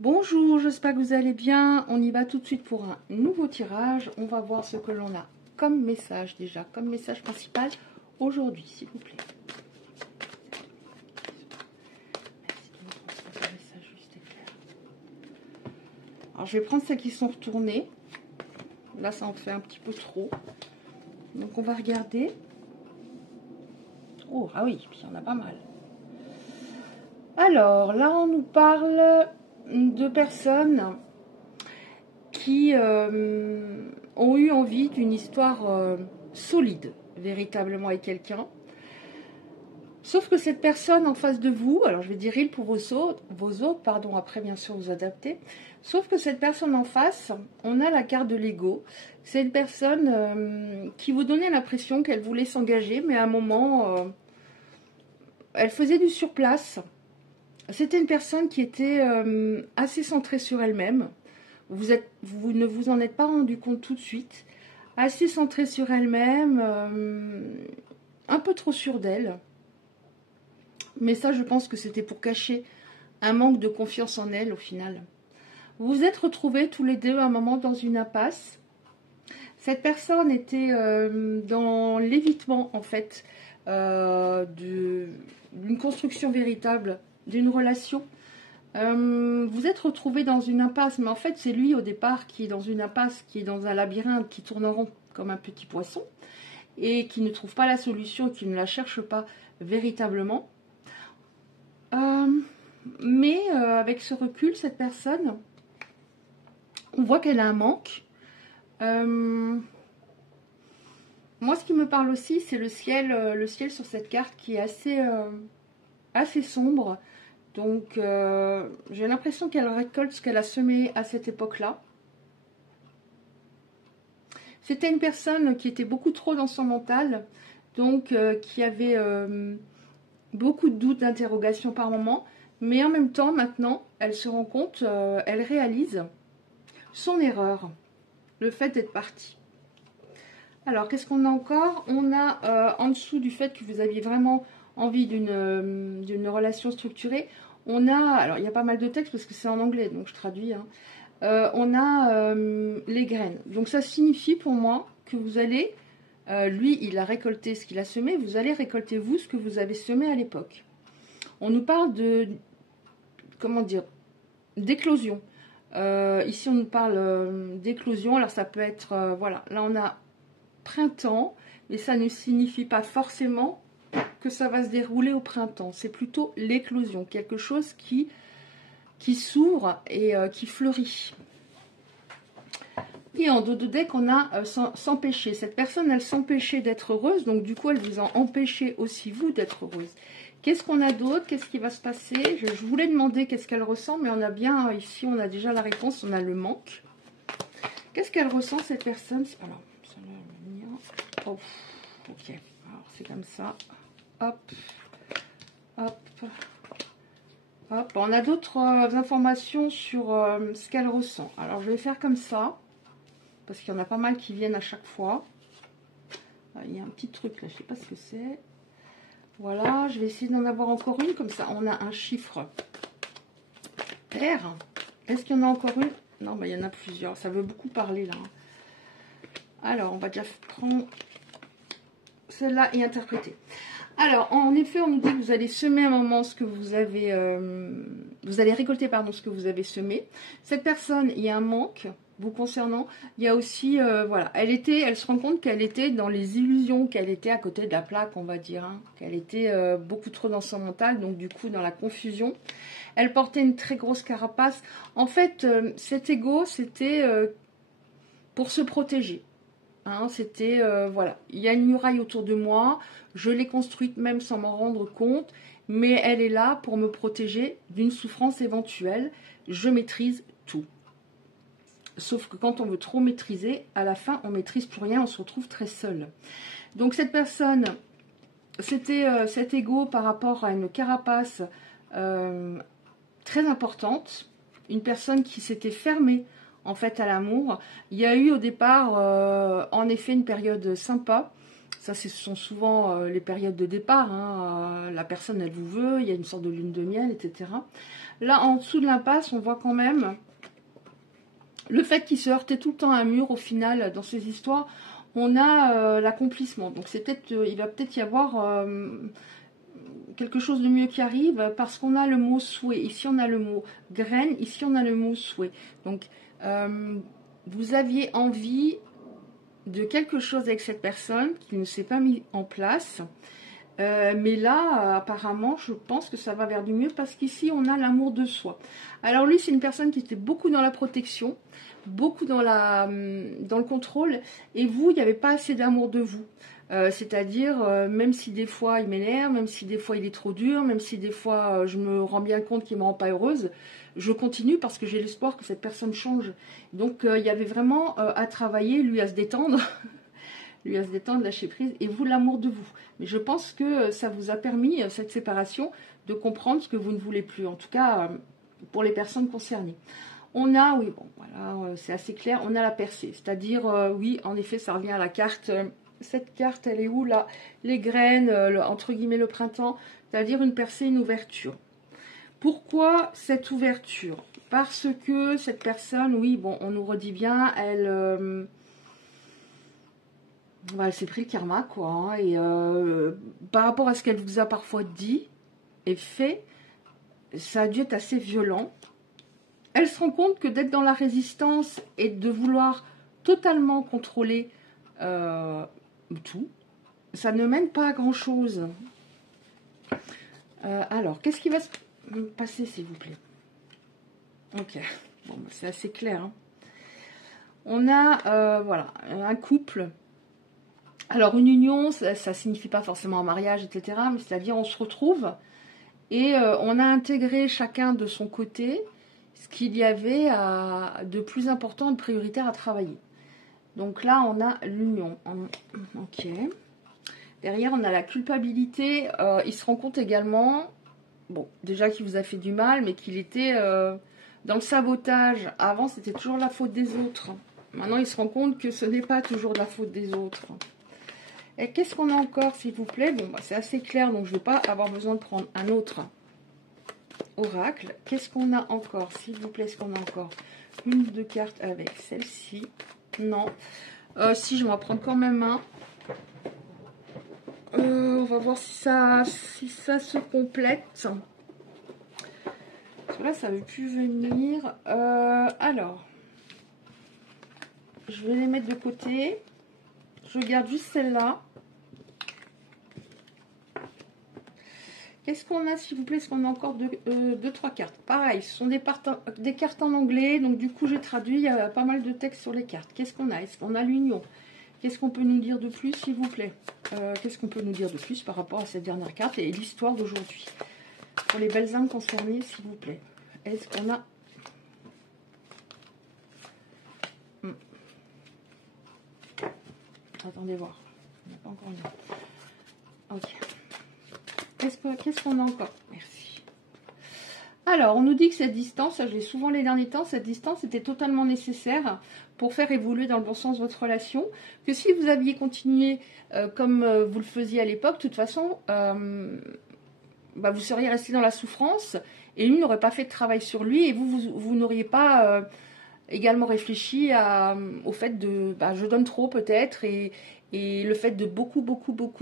Bonjour, j'espère que vous allez bien. On y va tout de suite pour un nouveau tirage. On va voir ce que l'on a comme message déjà, comme message principal aujourd'hui, s'il vous plaît. Alors je vais prendre celles qui sont retournées. Là ça en fait un petit peu trop. Donc on va regarder. Oh, ah oui, puis il y en a pas mal. Alors là on nous parle de personnes qui ont eu envie d'une histoire solide, véritablement, avec quelqu'un. Sauf que cette personne en face de vous, alors je vais dire il pour vos autres, pardon, après bien sûr vous adaptez. Sauf que cette personne en face, on a la carte de l'ego. C'est une personne qui vous donnait l'impression qu'elle voulait s'engager, mais à un moment, elle faisait du surplace. C'était une personne qui était assez centrée sur elle-même. Vous ne vous en êtes pas rendu compte tout de suite. Assez centrée sur elle-même, un peu trop sûre d'elle. Mais ça, je pense que c'était pour cacher un manque de confiance en elle au final. Vous vous êtes retrouvés tous les deux à un moment dans une impasse. Cette personne était dans l'évitement en fait d'une construction véritable, d'une relation. Vous êtes retrouvés dans une impasse, mais en fait c'est lui au départ qui est dans une impasse, qui est dans un labyrinthe, qui tourne en rond comme un petit poisson et qui ne trouve pas la solution, qui ne la cherche pas véritablement. Mais avec ce recul, cette personne, on voit qu'elle a un manque. Moi, ce qui me parle aussi, c'est le ciel sur cette carte qui est assez sombre. Donc, j'ai l'impression qu'elle récolte ce qu'elle a semé à cette époque-là. C'était une personne qui était beaucoup trop dans son mental, donc qui avait beaucoup de doutes, d'interrogations par moment. Mais en même temps, maintenant, elle se rend compte, elle réalise son erreur, le fait d'être partie. Alors, qu'est-ce qu'on a encore? On a en dessous du fait que vous aviez vraiment envie d'une relation structurée. On a, alors il y a pas mal de textes parce que c'est en anglais, donc je traduis. Hein. On a les graines. Donc ça signifie pour moi que vous allez, lui il a récolté ce qu'il a semé, vous allez récolter vous ce que vous avez semé à l'époque. On nous parle de, comment dire, d'éclosion. Ici on nous parle d'éclosion, alors ça peut être, voilà, là on a printemps, mais ça ne signifie pas forcément que ça va se dérouler au printemps. C'est plutôt l'éclosion, quelque chose qui s'ouvre et qui fleurit. Et en dos de deck, on a s'empêcher. Cette personne, elle s'empêchait d'être heureuse, donc du coup, elle vous a empêché aussi, vous, d'être heureuse. Qu'est-ce qu'on a d'autre? Qu'est-ce qui va se passer? Je voulais demander qu'est-ce qu'elle ressent, mais on a bien, ici, on a déjà la réponse, on a le manque. Qu'est-ce qu'elle ressent, cette personne? C'est pas là. Oh, ok, alors c'est comme ça. Hop, hop, hop. On a d'autres informations sur ce qu'elle ressent. Alors, je vais faire comme ça, parce qu'il y en a pas mal qui viennent à chaque fois. Il y a un petit truc là, je sais pas ce que c'est. Voilà, je vais essayer d'en avoir encore une, comme ça on a un chiffre pair. Est-ce qu'il y en a encore une? Non, bah, il y en a plusieurs, ça veut beaucoup parler là. Alors, on va déjà prendre celle-là et interpréter. Alors, en effet, on nous dit que vous allez semer un moment ce que vous avez... vous allez récolter, pardon, ce que vous avez semé. Cette personne, il y a un manque vous concernant. Il y a aussi, voilà, elle se rend compte qu'elle était dans les illusions, qu'elle était à côté de la plaque, on va dire. Hein, qu'elle était beaucoup trop dans son mental, donc du coup, dans la confusion. Elle portait une très grosse carapace. En fait, cet ego, c'était pour se protéger. Hein, c'était, voilà, il y a une muraille autour de moi, je l'ai construite même sans m'en rendre compte, mais elle est là pour me protéger d'une souffrance éventuelle. Je maîtrise tout. Sauf que quand on veut trop maîtriser, à la fin, on maîtrise plus rien, on se retrouve très seul. Donc cette personne, c'était cet ego par rapport à une carapace très importante, une personne qui s'était fermée en fait à l'amour. Il y a eu au départ en effet une période sympa Ça, ce sont souvent les périodes de départ. Hein. La personne, elle vous veut, il y a une sorte de lune de miel, etc. Là, en dessous de l'impasse, on voit quand même le fait qu'il se heurtait tout le temps à un mur. Au final, dans ces histoires, on a l'accomplissement. Donc, c'est peut-être, il va peut-être y avoir quelque chose de mieux qui arrive, parce qu'on a le mot souhait. Ici, on a le mot graine. Ici, on a le mot souhait. Donc, vous aviez envie de quelque chose avec cette personne qui ne s'est pas mis en place. Mais là, apparemment, je pense que ça va vers du mieux, parce qu'ici, on a l'amour de soi. Alors lui, c'est une personne qui était beaucoup dans la protection, beaucoup dans le contrôle, et vous, il n'y avait pas assez d'amour de vous. C'est-à-dire, même si des fois il m'énerve, même si des fois il est trop dur, même si des fois je me rends bien compte qu'il ne me rend pas heureuse, je continue parce que j'ai l'espoir que cette personne change. Donc il y avait vraiment à travailler, lui à se détendre, lui à se détendre, lâcher prise, et vous l'amour de vous. Mais je pense que ça vous a permis, cette séparation, de comprendre ce que vous ne voulez plus, en tout cas pour les personnes concernées. On a, oui, bon, voilà, c'est assez clair, on a la percée, c'est-à-dire, oui, en effet, ça revient à la carte. Cette carte, elle est où là? Les graines, entre guillemets le printemps, c'est-à-dire une percée, une ouverture. Pourquoi cette ouverture? Parce que cette personne, oui, bon, on nous redit bien, elle s'est pris le karma, quoi. Hein, et par rapport à ce qu'elle vous a parfois dit et fait, ça a dû être assez violent. Elle se rend compte que d'être dans la résistance et de vouloir totalement contrôler tout, ça ne mène pas à grand chose. Alors, qu'est-ce qui va se passer, s'il vous plaît? Ok, bon, c'est assez clair. Hein. On a, voilà, un couple. Alors, une union, ça signifie pas forcément un mariage, etc. Mais c'est-à-dire, on se retrouve et on a intégré chacun de son côté ce qu'il y avait de plus important et de prioritaire à travailler. Donc là, on a l'union. Ok. Derrière, on a la culpabilité. Il se rend compte également, bon, déjà qu'il vous a fait du mal, mais qu'il était dans le sabotage. Avant, c'était toujours la faute des autres. Maintenant, il se rend compte que ce n'est pas toujours de la faute des autres. Et qu'est-ce qu'on a encore, s'il vous plaît? Bon, bah, c'est assez clair, donc je ne vais pas avoir besoin de prendre un autre oracle. Qu'est-ce qu'on a encore, s'il vous plaît? Est-ce qu'on a encore une ou deux cartes avec celle-ci? Non. Si, je vais en prendre quand même un. On va voir si ça se complète. Parce que là, ça ne veut plus venir. Alors, je vais les mettre de côté. Je garde juste celle-là. Qu'est-ce qu'on a, s'il vous plaît? Est-ce qu'on a encore deux, trois cartes? Pareil, ce sont des cartes en anglais. Donc, du coup, j'ai traduit. Il y a pas mal de texte sur les cartes. Qu'est-ce qu'on a? Est-ce qu'on a l'union? Qu'est-ce qu'on peut nous dire de plus, s'il vous plaît? Qu'est-ce qu'on peut nous dire de plus par rapport à cette dernière carte et l'histoire d'aujourd'hui? Pour les belles âmes concernées, s'il vous plaît. Est-ce qu'on a... Attendez voir. On n'a pas encore une. Ok. Qu'est-ce qu'on a encore? Merci. Alors, on nous dit que cette distance, ça je l'ai souvent les derniers temps, cette distance était totalement nécessaire pour faire évoluer dans le bon sens votre relation. Que si vous aviez continué comme vous le faisiez à l'époque, de toute façon, vous seriez resté dans la souffrance et lui n'aurait pas fait de travail sur lui et vous n'auriez pas également réfléchi au fait de je donne trop peut-être et le fait de beaucoup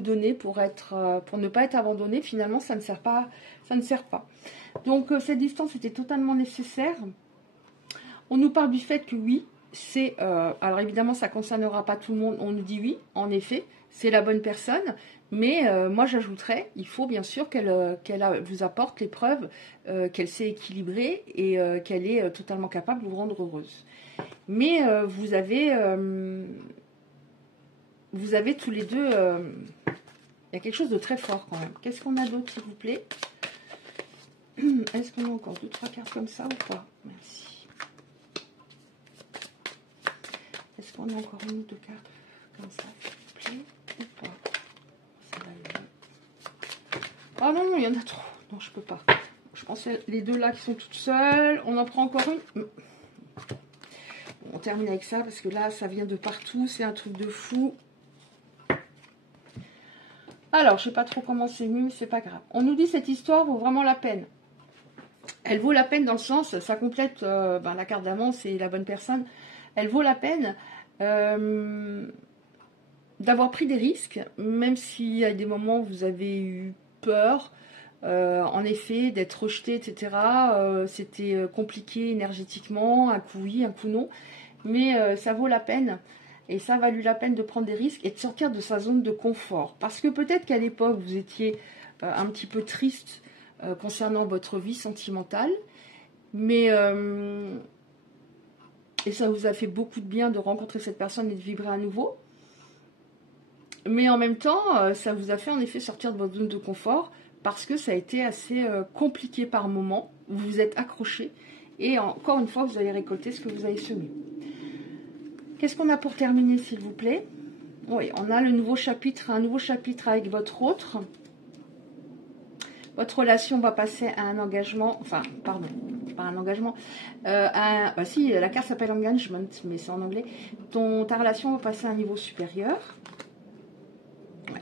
donner pour ne pas être abandonné, finalement ça ne sert pas. Donc cette distance était totalement nécessaire. On nous parle du fait que oui, c'est alors évidemment ça ne concernera pas tout le monde, on nous dit oui, en effet, c'est la bonne personne, mais moi j'ajouterais, il faut bien sûr qu'elle vous apporte les preuves qu'elle s'est équilibrée et qu'elle est totalement capable de vous rendre heureuse. Mais vous avez tous les deux, il y a quelque chose de très fort quand même. Qu'est-ce qu'on a d'autre, s'il vous plaît? Est-ce qu'on a encore 2-3 cartes comme ça ou pas? Merci. Est-ce qu'on a encore une ou deux cartes comme ça, s'il vous plaît, ou pas? Oh non, il y en a trop. Non, je peux pas. Je pensais les deux là qui sont toutes seules. On en prend encore une. On termine avec ça parce que là, ça vient de partout. C'est un truc de fou. Alors, je sais pas trop comment c'est mieux, mais c'est pas grave. On nous dit cette histoire vaut vraiment la peine. Elle vaut la peine dans le sens, ça complète la carte d'amant, c'est la bonne personne. Elle vaut la peine d'avoir pris des risques, même s'il y a des moments où vous avez eu peur, en effet, d'être rejeté, etc. C'était compliqué énergétiquement, un coup oui, un coup non. Mais ça vaut la peine. Et ça a valu la peine de prendre des risques et de sortir de sa zone de confort. Parce que peut-être qu'à l'époque, vous étiez un petit peu triste concernant votre vie sentimentale. Mais et ça vous a fait beaucoup de bien de rencontrer cette personne et de vibrer à nouveau. Mais en même temps, ça vous a fait en effet sortir de votre zone de confort parce que ça a été assez compliqué par moments. Vous vous êtes accroché et encore une fois, vous allez récolter ce que vous avez semé. Qu'est-ce qu'on a pour terminer, s'il vous plaît? Oui, on a le nouveau chapitre, un nouveau chapitre avec votre autre. Votre relation va passer à un engagement, enfin, pardon, pas un engagement, si, la carte s'appelle engagement, mais c'est en anglais. Ta relation va passer à un niveau supérieur. Ouais.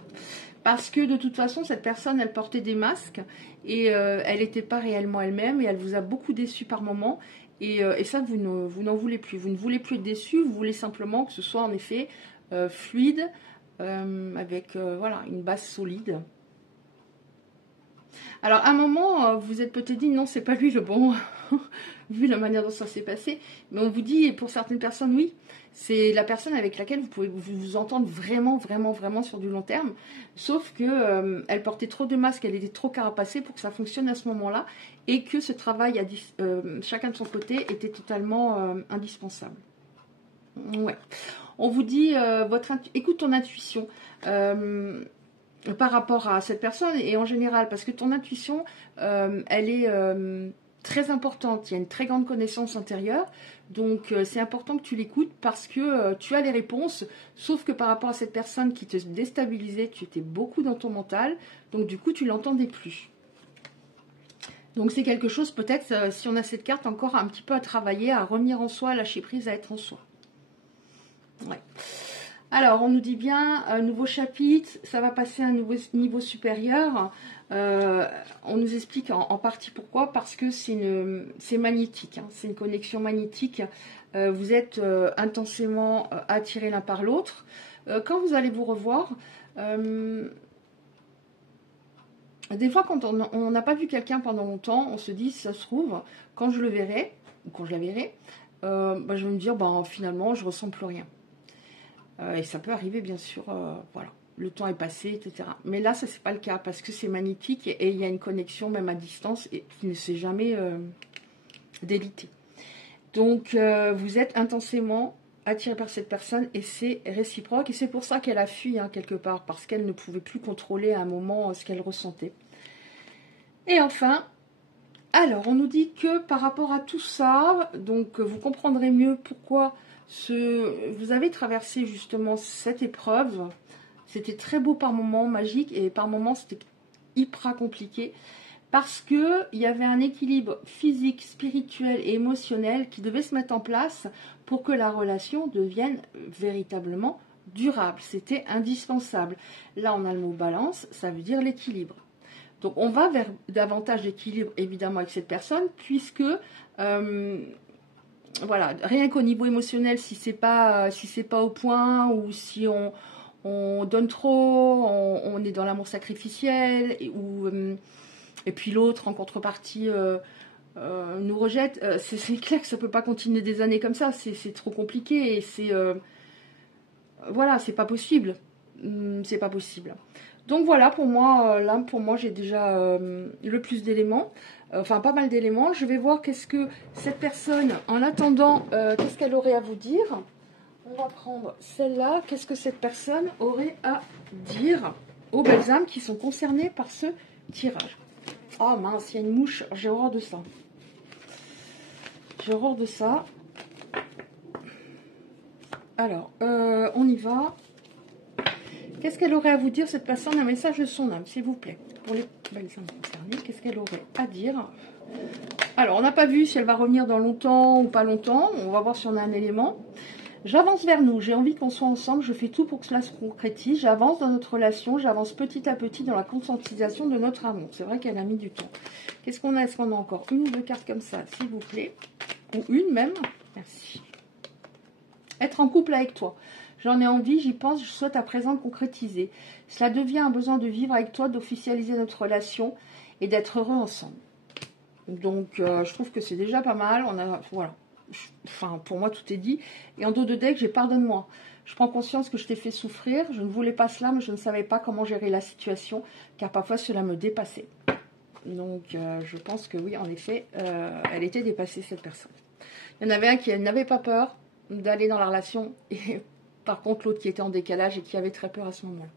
Parce que de toute façon, cette personne, elle portait des masques et elle n'était pas réellement elle-même et elle vous a beaucoup déçu par moments. Et ça, vous n'en voulez plus. Vous ne voulez plus être déçu, vous voulez simplement que ce soit en effet fluide, avec voilà, une base solide. Alors, à un moment, vous êtes peut-être dit, non, c'est pas lui le bon, vu la manière dont ça s'est passé. Mais on vous dit, et pour certaines personnes, oui, c'est la personne avec laquelle vous pouvez vous entendre vraiment, vraiment, vraiment sur du long terme. Sauf que elle portait trop de masques, elle était trop carapacée pour que ça fonctionne à ce moment-là. Et que ce travail, chacun de son côté, était totalement indispensable. Ouais. On vous dit, écoute ton intuition. Par rapport à cette personne et en général, parce que ton intuition, elle est très importante. Il y a une très grande connaissance intérieure, donc c'est important que tu l'écoutes parce que tu as les réponses, sauf que par rapport à cette personne qui te déstabilisait, tu étais beaucoup dans ton mental, donc du coup tu l'entendais plus. Donc c'est quelque chose peut-être, si on a cette carte, encore un petit peu à travailler, à revenir en soi, à lâcher prise, à être en soi. Ouais. Alors, on nous dit bien, un nouveau chapitre, ça va passer à un nouveau niveau supérieur. On nous explique en partie pourquoi, parce que c'est magnétique, hein, c'est une connexion magnétique. Vous êtes intensément attirés l'un par l'autre. Quand vous allez vous revoir, des fois, quand on n'a pas vu quelqu'un pendant longtemps, on se dit, si ça se trouve, quand je le verrai, ou quand je la verrai, je vais me dire, finalement, je ne ressens plus rien. Et ça peut arriver, bien sûr, voilà, le temps est passé, etc. Mais là, ça, c'est pas le cas, parce que c'est magnétique et il y a une connexion, même à distance, et qui ne s'est jamais délitée. Donc, vous êtes intensément attiré par cette personne, et c'est réciproque, et c'est pour ça qu'elle a fui, hein, quelque part, parce qu'elle ne pouvait plus contrôler à un moment ce qu'elle ressentait. Et enfin, alors, on nous dit que par rapport à tout ça, donc vous comprendrez mieux pourquoi vous avez traversé justement cette épreuve. C'était très beau par moments, magique, et par moments c'était hyper compliqué parce qu'il y avait un équilibre physique, spirituel et émotionnel qui devait se mettre en place pour que la relation devienne véritablement durable. C'était indispensable. Là, on a le mot balance, ça veut dire l'équilibre. Donc, on va vers davantage d'équilibre, évidemment, avec cette personne, puisque voilà, rien qu'au niveau émotionnel, si c'est pas au point ou si on donne trop, on est dans l'amour sacrificiel et puis l'autre en contrepartie nous rejette, c'est clair que ça peut pas continuer des années comme ça, c'est trop compliqué et voilà, c'est pas possible, c'est pas possible. Donc voilà, pour moi, j'ai déjà le plus d'éléments. Enfin, pas mal d'éléments. Je vais voir qu'est-ce que cette personne, en attendant, qu'est-ce qu'elle aurait à vous dire. On va prendre celle-là. Qu'est-ce que cette personne aurait à dire aux belles âmes qui sont concernées par ce tirage. Oh mince, il y a une mouche. J'ai horreur de ça. J'ai horreur de ça. Alors, on y va. Qu'est-ce qu'elle aurait à vous dire, cette personne? Un message de son âme, s'il vous plaît. Pour les belles âmes concernées, qu'est-ce qu'elle aurait à dire? Alors, on n'a pas vu si elle va revenir dans longtemps ou pas longtemps. On va voir si on a un élément. J'avance vers nous, j'ai envie qu'on soit ensemble, je fais tout pour que cela se concrétise, j'avance dans notre relation, j'avance petit à petit dans la conscientisation de notre amour. C'est vrai qu'elle a mis du temps. Qu'est-ce qu'on a? Est-ce qu'on a encore une ou deux cartes comme ça, s'il vous plaît? Ou une même? Merci. Être en couple avec toi. J'en ai envie, j'y pense, je souhaite à présent le concrétiser. Cela devient un besoin de vivre avec toi, d'officialiser notre relation et d'être heureux ensemble. Donc, je trouve que c'est déjà pas mal. On a, voilà. Enfin, pour moi, tout est dit. Et en dos de deck, j'ai pardonne-moi. Je prends conscience que je t'ai fait souffrir. Je ne voulais pas cela, mais je ne savais pas comment gérer la situation, car parfois cela me dépassait. Donc, je pense que oui, en effet, elle était dépassée, cette personne. Il y en avait un qui n'avait pas peur d'aller dans la relation, et par contre, l'autre qui était en décalage et qui avait très peur à ce moment-là.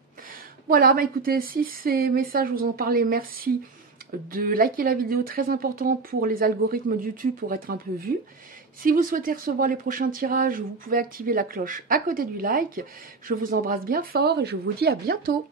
Voilà, bah écoutez, si ces messages vous ont parlé, merci de liker la vidéo, très important pour les algorithmes de YouTube pour être un peu vu. Si vous souhaitez recevoir les prochains tirages, vous pouvez activer la cloche à côté du like. Je vous embrasse bien fort et je vous dis à bientôt.